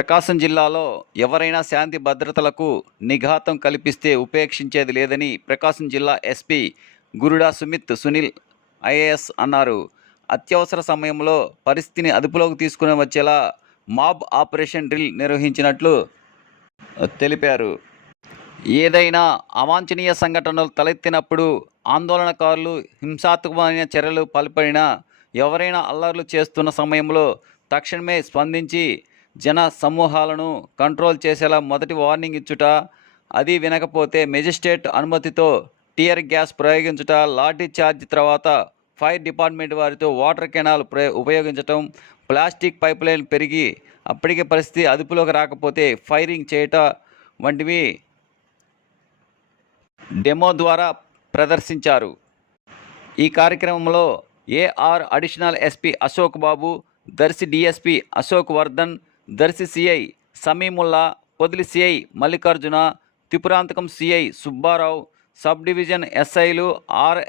ప్రకాశం జిల్లాలో ఎవరైనా శాంతి భద్రతలకు నిఘాతం కల్పిస్తే ఉపేక్షించేది లేదని ప్రకాశం జిల్లా ఎస్పీ గురుడా సుమిత్ సునీల్ ఐఏఎస్ అన్నారు. అత్యవసర సమయంలో పరిస్థితిని అదుపులోకి తీసుకుని వచ్చేలా మాబ్ ఆపరేషన్ డ్రిల్ నిర్వహించినట్లు తెలిపారు. ఏదైనా అవాంఛనీయ సంఘటనలు తలెత్తినప్పుడు ఆందోళనకారులు హింసాత్మకమైన చర్యలు పాల్పడినా ఎవరైనా అల్లర్లు చేస్తున్న సమయంలో తక్షణమే స్పందించి జన సమూహాలను కంట్రోల్ చేసేలా మొదటి వార్నింగ్ ఇచ్చుట అది వినకపోతే మెజిస్ట్రేట్ అనుమతితో టీయర్ గ్యాస్ ప్రయోగించుట లాఠీ చార్జ్ తర్వాత ఫైర్ డిపార్ట్మెంట్ వారితో వాటర్ కెనాల్ ప్ర ఉపయోగించటం ప్లాస్టిక్ పైప్ లైన్ పెరిగి అప్పటికే పరిస్థితి అదుపులోకి రాకపోతే ఫైరింగ్ చేయట వంటివి డెమో ద్వారా ప్రదర్శించారు. ఈ కార్యక్రమంలో AR additional SP Ashok Babu Darsi DSP Ashok Vardhan Darsi CI Samimulla Podili CI Mallikarjuna Tripurantakam CI Subbarao sub division ఎస్ఐలు ఆర్